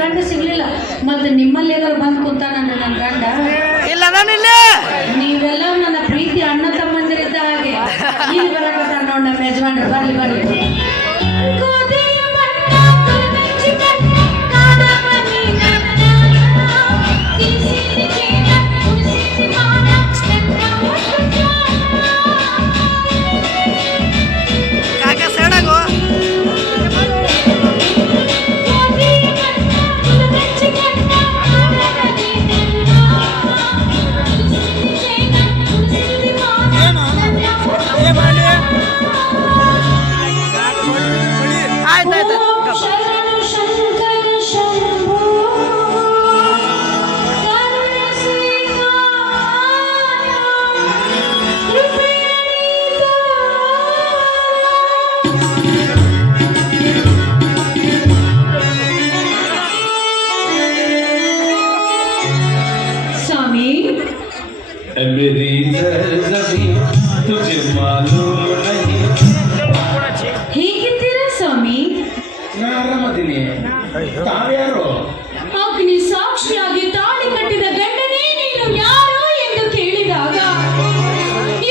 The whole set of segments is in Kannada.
ಗಂಡ ಸಿಗ್ಲಿಲ್ಲ ಮತ್ತೆ ನಿಮ್ಮಲ್ಲಿ ಬಂದು ಕುಂತಾನ ನನ್ನ ಗಂಡ ಇಲ್ಲ ನಾನಿಲ್ಲ ನೀವೆಲ್ಲ ನನ್ನ ಪ್ರೀತಿ ಅಣ್ಣ ತಮ್ಮಂದಿರಿದ್ದ ಹಾಗೆ ಇಲ್ಲಿ ಬರಕತ್ತಾರ ನೋಡ್ ನಮ್ಮ ಯಜಮಾನ್ರು ಬರ್ಲಿ ಬರ್ಲಿ मेरी ज़मीन तुझे मालूम नहीं ಹೇಗಿದ್ದೀರಾ ಸ್ವಾಮಿ? ನಾ ಆರಾಮದೀನಿ. ತಾವ್ಯಾರು? ಅಗ್ನಿ ಸಾಕ್ಷಿಯಾಗಿ ತಾಳಿ ಕಟ್ಟಿದ ಗಂಡನೇ ನೀನು ಯಾರು ಎಂದು ಕೇಳಿದಾಗ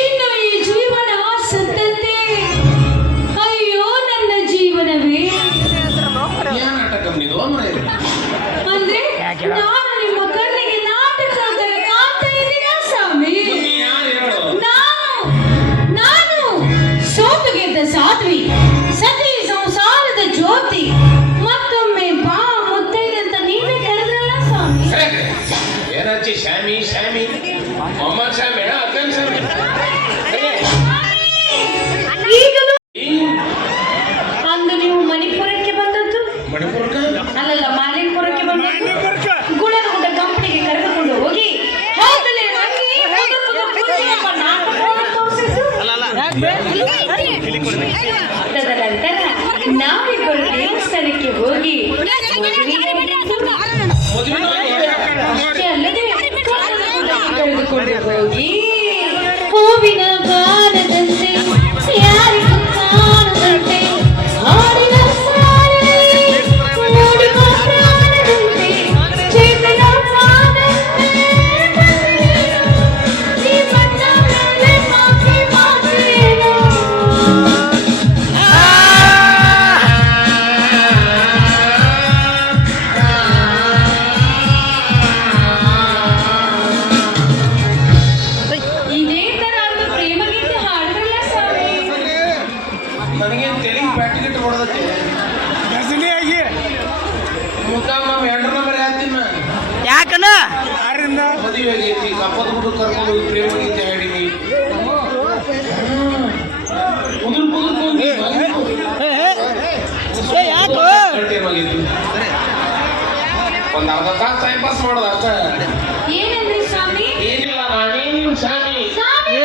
ಇನ್ನು ಈ ಜೀವನ ಸತ್ತಂತೆ. ಅಯ್ಯೋ ನನ್ನ ಜೀವನವೇ. ಅಂದ್ರೆ ನಾನು ನಿಮ್ಮ ಕಣ್ಣಿಗೆ ನಾಟಕ ಕಾಣ್ತಾ ಇದ್ದೀನ ಸ್ವಾಮಿ. ನಾನು ಸೋತು ಗೆದ್ದ ಸಾಧ್ವಿ, ಸತಿ ಸಂಸಾರದ ಜ್ಯೋತಿ, ಮತ್ತೊಮ್ಮೆ ಬಾ ಮುತ್ತೈದೆ ಅಂತ ನೀವೇ ಕರೆದ್ರಲ್ಲ ಸ್ವಾಮಿ. ಏನಾಚಿ ಶಾಮಿ ಶಾಮಿ ಅಮ್ಮ ಶಾಮಿ ಅಕ್ಕನ ಶಾಮಿ ಈಗಲೂ ಅಂದು ನೀವು ಮಣಿಪುರಕ್ಕೆ ಬಂದದ್ದು, ಮಣಿಪುರಕ್ಕೆ ಅಲ್ಲಲ್ಲ ಮಾಲಿಕಪುರಕ್ಕೆ ಬಂದದ್ದು, ಗುಳಗುಡ್ಡ ಕಂಪನಿಗೆ ಕರೆದುಕೊಂಡು ಹೋಗಿ ಹೋಗಲೇ ರಂಗಿ ತದನಂತರ ನಾವಿಬ್ಬರು ದೇವಸ್ಥಾನಕ್ಕೆ ಹೋಗಿ ಅಷ್ಟೇ ಅಲ್ಲದೆ ಕರೆದುಕೊಂಡು ಹೋಗಿ ಹೂವಿನ ಗಾನದಂತೆ ಯಾರಿಗೂ ಕಾಣದಂತೆ ಹಾಡಿನ ಸಾಲಲ್ಲಿ ಮೂಡಿದ ಪ್ರಾಣದಂತೆ ಚೇತನ ಪ್ರಾಣಂತೆ ಈ ಬಣ್ಣ ಮೇಲೆ ಮಾತಿ ಮಾತೇನೋ. ಇದೇ ತರ ಒಂದು ಪ್ರೇಮ ಗೀತೆ ಹಾಡ್ರಲ್ಲ ಸ್ವಾಮಿ. ನನಗೇನು ತೆಲಿಗೆ ಪ್ಯಾಟಿಗೆಟ್ ಹೊಡೆದತ್ತೆ ಮುಖಮ್ಮ ಎಂಟ್ರ ನಂಬರ್ ಹಾಕ್ತೀನಿ ಯಾಕನ ಮದುವೆ ಆಗೈತಿ ಕಪ್ಪದ ಗುಡ್ಡ ಕರ್ಕೊಂಡು ಹೋಗಿ ಪ್ರೇಮ ಗೀತೆ ಹಾಡಿನಿ ಕುದುರ್ ಯಾಕೋ ಟೈಮ್ ಆಗೈತಿ ಒಂದು ಅರ್ಧ ತಾಸು ಟೈಮ್ ಪಾಸ್ ಮಾಡೋದು ಅಷ್ಟ. ಏನಂದ್ರಿ ಸ್ವಾಮಿ? ಏನಿಲ್ಲ ನಾನೇನು ಶಾಮಿ ಸ್ವಾಮಿ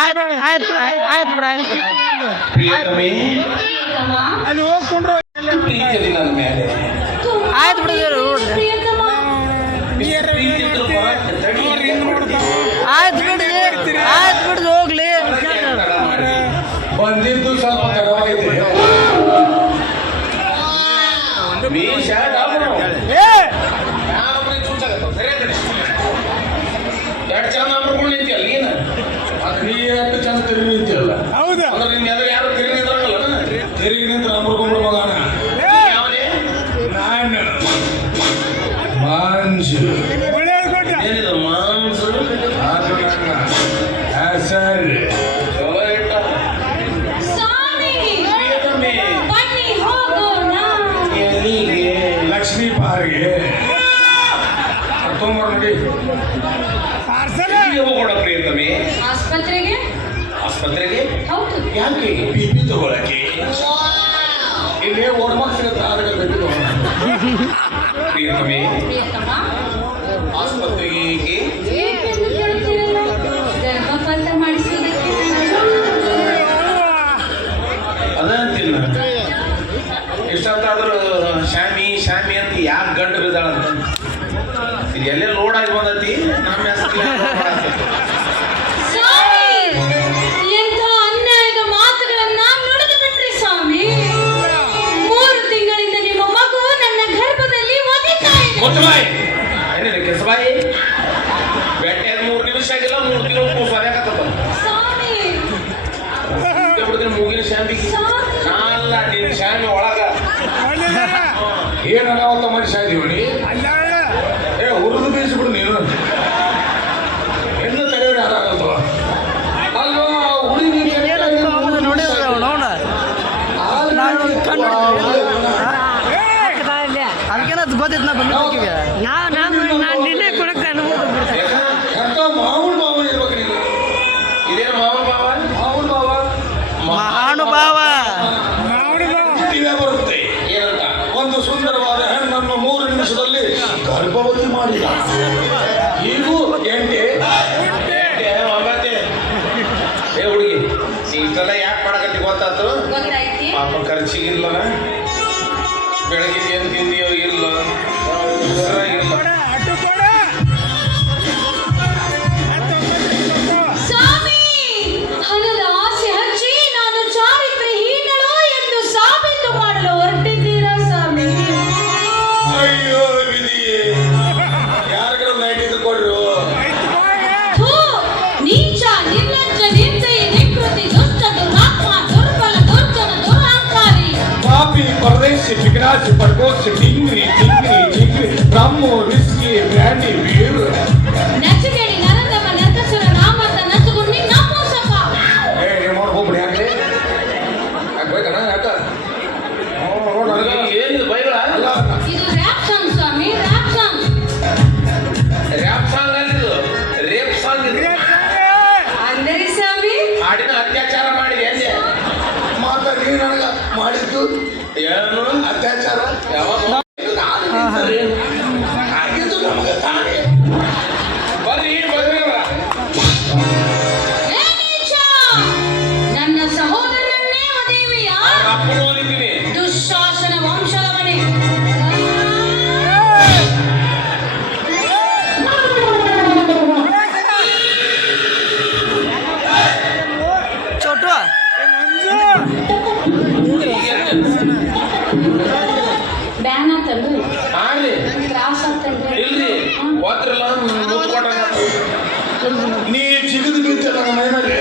ಆಯ್ತು ಬಿಡ ಪ್ರಿಯತಮೇ ಪ್ರೀತಿ ನನ್ನ ಮೇಲೆ ಆಯ್ತು ಬಿಡ ಮೀಶ ಡಾಬರು ಏ ಯಾವೊಬ್ಬನೇ ಚೂಚಾಗತ್ತ ಸರಿಯಾದ ಕಡೆ ಎರಡು ಚಂದ ನಂಬರ್ಗಳು ನಿಂತಿಯಲ್ಲ ನೀನು ಅದು ನೀ ಎಷ್ಟು ಚಂದ ತಿರುಗಿ ನಿಂತಿಯಲ್ಲ ಹೌದು ಅಂದ್ರೆ ನಿನ್ನ ಎದುರು ಯಾರು ತಿರುಗಿ ನಿಂದ್ರಲ್ಲ ತಿರುಗಿ ನಿಂತ ನಂಬರ್ಕೊಂಡ್ಬಿಡು ಮಗನ ಯಾವನೇ ನಾನು ಮಾಂಜು ಏನಿದು ಮಾಂಸು ಅದು ನನ್ನ ಹೆಸರು ಚಲೋ ಇಟ್ಟ ಸ್ವಾಮಿ ಪ್ರಿಯತಮೆ ಬನ್ನಿ ಹೋಗೋಣ. ಎಲ್ಲಿಗೆ ಲಕ್ಷ್ಮೀ ಪಾರ್ಗೆ ತೊಂಬರ್ ನೋಡಿ ಎಲ್ಲಿಗೆ ಹೋಗೋಣ ಪ್ರಿಯತಮೆ ಆಸ್ಪತ್ರೆಗೆ. ಆಸ್ಪತ್ರೆಗೆ ಹೌದು. ಯಾಕೆ ಬಿಪಿ ತಗೊಳಕ್ಕೆ ಇಲ್ಲೇ ಓಡ್ಮಾಕ್ ಸಿಗುತ್ತೆ ಆದ್ರೆ ಬಿಪಿ ತಗೊಳ ಪ್ರಿಯತಮೆ ಪ್ರಿಯತಮ, ಆಸ್ಪತ್ರೆಗೆ ಏಕೆ ಏಕೆಂದು ಕೇಳುತ್ತೀರಲ್ಲ? ಗರ್ಭಪಾತ ಮಾಡಿಸುವುದಕ್ಕೆ. ಅದಂತಿಲ್ಲ ಇಷ್ಟಾದ್ರೂ ಶಾಮಿ ಶಾಮಿ ಅಂತ ಯಾಕೆ ಗಂಟು ಬಿದ್ದಾಳಂತ ಇದು ಎಲ್ಲೇ ಲೋಡ್ ಆಗಿ ಬಂದತಿ ನಮ್ಮ ಹೆಸರು ಸ್ವಾಮಿ, ಎಂಥ ಅನ್ಯಾಯದ ಮಾತುಗಳನ್ನ ನುಡಿದು ಬಿಟ್ರಿ ಸ್ವಾಮಿ. 3 ತಿಂಗಳಿಂದ ನಿಮ್ಮ ಮಗು ನನ್ನ ಗರ್ಭದಲ್ಲಿ ಒದಿತಾ ಇದೆ. ಮುಚ್ಚಬಾಯಿ ಏನಿದೆ ಕೆಸಬಾಯಿ ಬೆಟ್ಟೆ 3 ನಿಮಿಷ ಆಗಿಲ್ಲ 3 ತಿಂಗಳು ಕೂಸು ಅದ್ಯಾಕತ್ತ ಸ್ವಾಮಿ, ಬಿಡ್ತೀನಿ ಮೂಗಿನ ಶಾಂಬಿಗೆ ನಾಲ್ಲ ನಿನ್ನ ಶಾಮಿ ಒಳಗ ಏನಾವತ್ತ ಮನುಷ್ಯ ಇದೀವಿ ಏ ಹುರಿದು ಬೀಸಿಬಿಡು ನೀನು ಹೆಣ್ಣು ತಡೆಯೋರು ಯಾರಾಗಲ್ವ ಅಲ್ವಾ ಹುಡುಗಿ ನೋಡಿದ್ರೆ ಅವನವನ ನಾವು ಕಂಡು ಅದಕ್ಕೇನ ಗೊತ್ತಿತ್ತು ನಾ ಬಂದಿದ್ದೀವಿ ನಾನು ನಿನ್ನೆ ಕೊಡಕ್ಕೆ ಎಂತ ಮಾವನ ಭಾವ ಇರ್ಬೇಕು ನೀನು ಇದೇನು ಮಾವನ ಭಾವ ಮಾವನ ಭಾವ ಮಹಾನುಭಾವ ಟಿವಿಯಾಗ ಬರುತ್ತೆ ಏನಂತ ಒಂದು ಸುಂದರವಾದ ಹೆಣ್ಣನ್ನು 3 ನಿಮಿಷದಲ್ಲಿ ಗರ್ಭವತಿ ಮಾಡಿದ ಈಗೂ ಎಂಟೆ ಒಂಬತ್ತೆ ಏ ಹುಡುಗಿ ಇಷ್ಟೆಲ್ಲ ಯಾಕೆ ಮಾಡಕತ್ತಿ ಗೊತ್ತಾತು ಗೊತ್ತಾಯ್ತಿ? ಪಾಪ ಖರ್ಚಿಗಿಲ್ಲ ಬೆಳಗ್ಗೆ ಏನು ತಿಂದಿಯೋ ಇಲ್ಲ ಇಲ್ಲ ಸ್ವಾಮಿ, ಹಣದ ಆಸೆ ಹಚ್ಚಿ ನಾನು ಚಾರಿತ್ರ್ಯಹೀನಳು ಎಂದು ಸಾಬೀತು ಮಾಡಲು ಹೊರಟಿದ್ದೀರಾ ಸ್ವಾಮಿ? ಅಯ್ಯೋ ವಿಧಿಯೇ ಯಾರಿಗಾರ ಲೈಟ್ ಇದು ಕೊಡ್ರು ಥೂ, ನೀಚ, ನಿರ್ಲಜ್ಜ, ನಿರ್ದಯಿ, ನಿಕೃತಿ, ದುಷ್ಟ, ದುರಾತ್ಮ, ದುರ್ಬಲ, ದುರ್ಜನ, ದುರಹಂಕಾರಿ. ಪಾಪಿ ಪರದೇಶಿ ಬಿಗ್ರಾಜ್ ಪಡ್ಕೋಸಿ ಟಿಂಗ್ರಿ ಟಿಂಗ್ರಿ ಟಿಂಗ್ರಿ ರಮ್ಮು ವಿಸ್ಕಿ ಬ್ರ್ಯಾಂಡಿ ಬೀರು ನಚಗೇಡಿ ನರದಮ ನರಕಸುರ ನಾಮತ ನಚಗುಣ್ಣಿ ನಪುಂಸಕ. ಏ ನೀವು ಮಾಡ್ಕೊಬಿಡಿ ಯಾಕೆ ಯಾಕಬೇಕಣ್ಣ ಯಾಕ ಏನಿದು ಬೈಗಳ ಅಲ್ಲ ಇದು ರ್ಯಾಪ್ ಸಾಂಗ್ ಸ್ವಾಮಿ, ರ್ಯಾಪ್ ಸಾಂಗ್. ರ್ಯಾಪ್ ಸಾಂಗ್ ಅಲ್ಲಿದು ರೇಪ್ ಸಾಂಗ್ ಇದು ಅಂದರೆ ಸ್ವಾಮಿ, ಹಾಡಿನ ಅತ್ಯಾಚಾರ ಮಾಡಿದೆ ಅಂದೆ ಮಾತಾಡಿ ನನಗ ಮಾಡಿದ್ದು ಏನು ಅತ್ಯಾಚಾರ ಯಾವಾಗ ಆಗಿದ್ದು ನಮಗೆ ತಾನೇ ಬರ್ರಿ ಬರ್ರಿ ಏ ನೀಚ, ನನ್ನ ಸಹೋದರನ್ನೇ ಒದೆಯುವಿಯಾ? ಅಪ್ಪನ ಓದಿದ್ದೀನಿ ದುಶ್ಶಾಸನ ವಂಶದವನೇ. ಚೋಟು ಬ್ಯಾನ್ ಆತಲ್ರಿ, ಆಗ್ಲಿ ತ್ರಾಸ ಆಗ್ತಲ್ರಿ. ಇಲ್ರಿ ಒತ್ರಲ್ಲ ನೀ ಜಿಗಿದು ಬೀಳ್ತ ನನ್ನ ಮೈನಲ್ಲಿ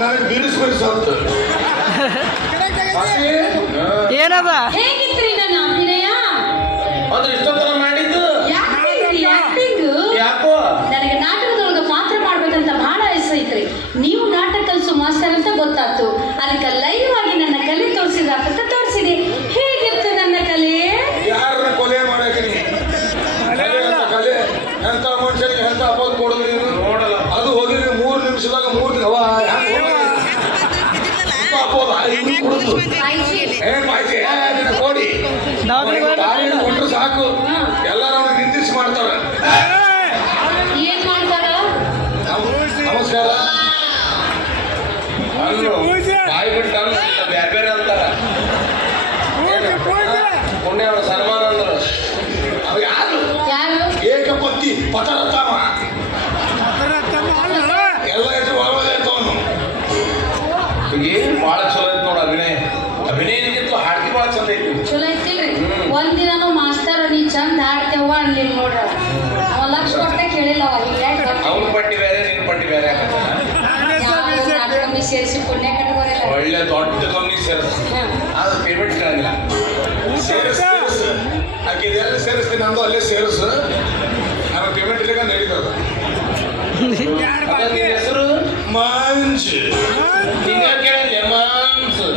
ನನಗೆ ಬೀರಿಸ್ಬೇಕು ಸ್ವಲ್ಪ ಏನದ ಹೇಗಿತ್ರಿ ನನ್ನ ಅಭಿನಯ? ಅಂದ್ರೆ ಇಷ್ಟೊತ್ತರ ಮಾಡಿದ್ದು ಆಕ್ಟಿಂಗ್ ಯಾಕೋ ನನಗೆ ನಾಟಕದೊಳಗೆ ಪಾತ್ರ ಮಾಡ್ಬೇಕಂತ ಬಹಳ ಆಸೆ ಐತ್ರಿ. ನೀವು ನಾಟಕ ಕಲಿಸೋ ಮಾಸ್ತರ್ ಅಂತ ಗೊತ್ತಾಯ್ತು. ಅದಕ್ಕೆ ಲೈವ್ ಆಗಿ ನನ್ನ ಕಲೆ ತೋರಿಸಿದ ತೋರಿಸಿದೆ. ಹೇಗಿತ್ತು ನನ್ನ ಕಲೆ? ಯಾರನ್ನ ಕೊಲೆ ಮಾಡಕ್ಕೆ ನೀ ಕಲೆ ಎಂತ ಮನುಷ್ಯನಿಗೆ ಎಂತ ಅಪೋದ್ ಕೊಡೋದು ನೀನು ನೋಡಲ್ಲ ಅದು ಹೋಗಿದ್ರೆ 3 ನಿಮಿಷದಾಗ 3 ದಿನ ಅಪೋದ ಕೊಡುದು ಏನ್ ಮಾಹಿತಿ ಕೊಡಿ ಕೊಟ್ಟರು ಸಾಕು ಎಲ್ಲರೂ ನಿಂದಿಸಿ ಮಾಡ್ತಾರ ಏನ್ ಮಾಡ್ತಾರ? ನಮಸ್ಕಾರ ಅಲ್ಲೂ ಬಾಯಿ ಬಿಟ್ಟು ಬೇರೆ ಬೇರೆ ಅಂತಾರ ಪುಣ್ಯ ಅವರ ಸನ್ಮಾನ ಅಂದ್ರು ಅವ್ ಯಾರು ಯಾರು? ಏಕಪತ್ತಿ ಪತರತಮ ಎಲ್ಲ ಹೆಸರು ಒಳಗಾಯ್ತವನು ಏನ್ ಭಾಳ ಚಲೋ ಐತಿ ನೋಡ ಅಭಿನಯ ಅಭಿನಯಕ್ಕಿಂತ ಹಾಡ್ತಿ ಭಾಳ ಚಂದ ಐತಿ ಚಲೋ ಐತಿಲ್ರಿ? ಒಂದಿನ ಚಂದ ಹಾಡ್ತೇವ ಅಲ್ಲಿ ನೋಡ್ರ ಅವ ಲಕ್ಷ ಕೊಟ್ಟೆ ಕೇಳಿಲ್ಲವ ಹಿಂಗಾಗಿ ಅವ್ನ ಪಟ್ಟಿ ಬೇರೆ ನಿನ್ ಪಟ್ಟಿ ಬೇರೆ ಕಮ್ಮಿ ಸೇರಿಸಿ ಪುಣ್ಯ ಕಟ್ಕೋರಿಲ್ಲ ಒಳ್ಳೆ ದೊಡ್ಡ ಕಂಪ್ನಿ ಸೇರಿಸ್ ಅದು ಪೇಮೆಂಟ್ ಕೇಳಂಗಿಲ್ಲ ಆಕೆ ಎಲ್ಲಿ ಸೇರಿಸ್ತೀನಿ ಅಂದು ಅಲ್ಲೇ ಸೇರಿಸು ನಾನು ಪೇಮೆಂಟ್ ಇಲ್ಲಿಗ ನಡೀತದ ನಿನ್ನ ಹೆಸರು ಮಂಜು ಹಿಂಗ ಕೇಳಿದ್ದೆ ಮಾನ್ಸು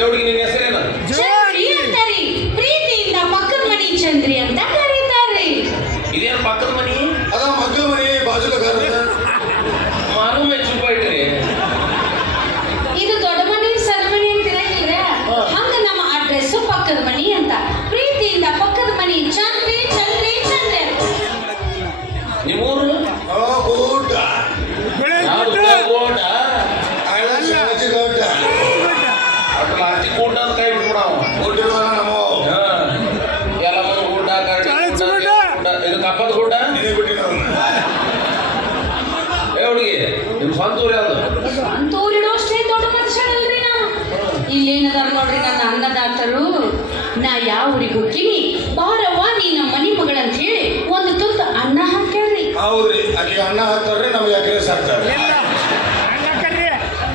ಹುಡುಗಿ ನಿನ್ನ ಹೆಸರೇನು ಚಂದ್ರಿ ಅಂತಾರಿ ಪ್ರೀತಿಯಿಂದ ಪಕ್ಕದ ಮನಿ ಚಂದ್ರಿ ಅಂತ ಕರೀತಾರೆ ಇದೇನು ಪಕ್ಕದ ಮನಿ ಅದ ಮಕ್ಕಳ ಮನೆ ಬಾಜುಕ ಘರ ಮಾನು ಮೆಚ್ಚುಪ ಇಟ್ರಿ ಇದು ದೊಡ್ಡ ಮನಿ ಸಣ್ಣ ಮನಿ ಅಂತ ಇರಂಗಿಲ್ರ ಹಂಗ ನಮ್ಮ ಅಡ್ರೆಸ್ ಪಕ್ಕದ ಮನಿ ಅಂತ ಪ್ರೀತಿಯಿಂದ ಪಕ್ಕದ ಮನಿ ಚಂದ್ರಿ ಚಂದ್ರಿ ಚಂದ್ರಿ ಅಂತ ನಿಮ್ಮೂರು ಗೋಟ ಯಾವ್ದು ಗೋಡ ಗೋಟ ಅಟ್ ಲಾಸ್ಟಿಗೆ ಊಟ ಅಂತ ಕೈ ಬಿಟ್ಬಿಡ ಗೋಟಿರುವ ನಮ್ಮ ಎಲ್ಲ ಮಂದಿ ಊಟ ಇದು ಕಪ್ಪದ ಊಟ ನೀನೇ ಬಿಟ್ಟಿನ ಹುಡುಗಿ ನಿಮ್ ಸ್ವಂತ ಊರು ಯಾವ್ದು ಅಂತೂರಿಡೋಷ್ಟೇ ದೊಡ್ಡ ಮನುಷ್ಯನಲ್ರಿ ನಾ ಇಲ್ಲೇನದಾರ ನೋಡ್ರಿ ನನ್ನ ಅನ್ನದಾತರು ನಾ ಯಾವ ಊರಿಗೆ ಹೋಗ್ತೀನಿ ಬಾರವ್ವ ನೀ ನಮ್ಮ ಮನಿ ಮಗಳಂತ ಹೇಳಿ ಒಂದು ತುತ್ತು ಅನ್ನ ಹಾಕ್ಯಾಳ್ರಿ ಹೌದ್ರಿ ಆಕೆ ಅನ್ನ ಹಾಕ್ತಾರ್ರಿ ನಮ್ಗೆ ಯಾಕೆ ಸಾಕ್ತಾರೆ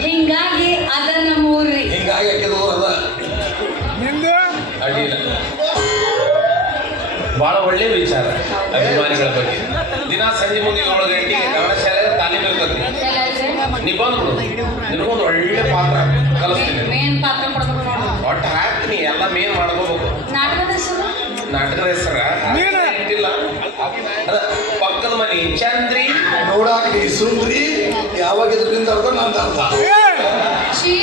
ಹಿಂಗಾಗಿ ಅದ ನಮ್ಮ ಊರ್ರಿ ಹಿಂಗಾಗಿ ಆಕೆ ಊರದ ಅಡ್ಡಿಲ್ಲ ಬಹಳ ಒಳ್ಳೆ ವಿಚಾರ ಅಭಿಮಾನಿಗಳ ಬಗ್ಗೆ ದಿನ ಸಂಜೆ ಮುಂದೆ 7 ಗಂಟೆಗೆ ಕನ್ನಡ ಶಾಲೆ ತಾಲೀಮ್ ಇರ್ತದೆ ನೀ ಬಂದ್ಬಿಡು ನಿನಗೊಂದು ಒಳ್ಳೆ ಪಾತ್ರ ಕಲಿಸ್ತೀನಿ ಮೇನ್ ಪಾತ್ರ ಕೊಡ್ಬೇಕು ನೋಡ್ರಿ ಒಟ್ಟು ಹಾಕ್ತೀನಿ ಎಲ್ಲ ಮೇನ್ ಮಾಡ್ಕೋಬೇಕು ನಾಟಕದ ಹೆಸರು ನಾಟಕದ ಹೆಸರ ಇಟ್ಟಿಲ್ಲ ಅದ ಪಕ್ಕದ ಮನಿ ಚಂದ್ರಿ ನೋಡಾಕಿ ಸುಂದ್ರಿ ಯಾವಾಗ ಇದರಿಂದ ಅರ್ಧ ನಾನು ಅರ್ಧ ಛೀ